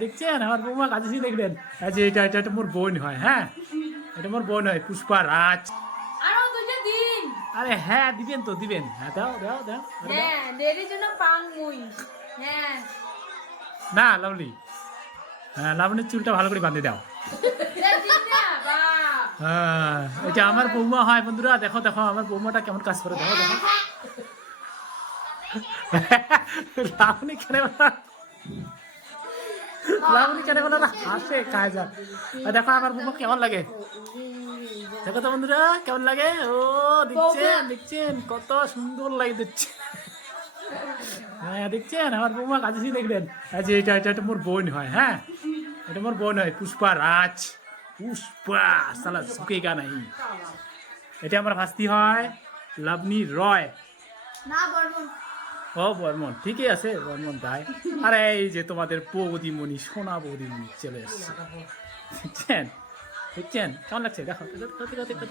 দেখছেন আমার বৌমা কাছে দেখবেন যে এটা এটা এটা মোর বোন হয়। হ্যাঁ, এটা মোর বোন হয় পুষ্পা রাজ। আরো দুটো দিন। আরে হ্যাঁ দিবেন তো দিবেন। হ্যাঁ দাও দাও দাও। হ্যাঁ দেরির জন্য পাং মুই। হ্যাঁ না লাভলি, হ্যাঁ লাবণীর চুলটা ভালো করে বাঁধে দাও। হ্যাঁ এটা আমার বৌমা হয় বন্ধুরা। দেখো দেখো আমার বৌমাটা কেমন কাজ করে, দেখো দেখো। লাবণী কেন লাবণী কেন বলে হাসে খায় যা। দেখো আমার বৌমা কেমন লাগে, দেখো তো বন্ধুরা কেমন লাগে। ও দেখছেন দেখছেন কত সুন্দর লাগে দেখছে। হ্যাঁ দেখছেন আমার বৌমা কাছে দেখবেন যে এটা এটা এটা মোর বোন হয়। হ্যাঁ, এটা মোর বোন হয় পুষ্পা রাজ। পুষ্পা সালা ঝুঁকেগা নাই। এটা আমার ভাস্তি হয় লাবণী রয়। না বর্মন। ও বর্মন, ঠিকই আছে বর্মন তাই। আরে এই যে তোমাদের বৌদিমণি সোনা বৌদিমণি চলে এসছে। দেখছেন দেখছেন কেমন লাগছে দেখো দেখো দেখো দেখো।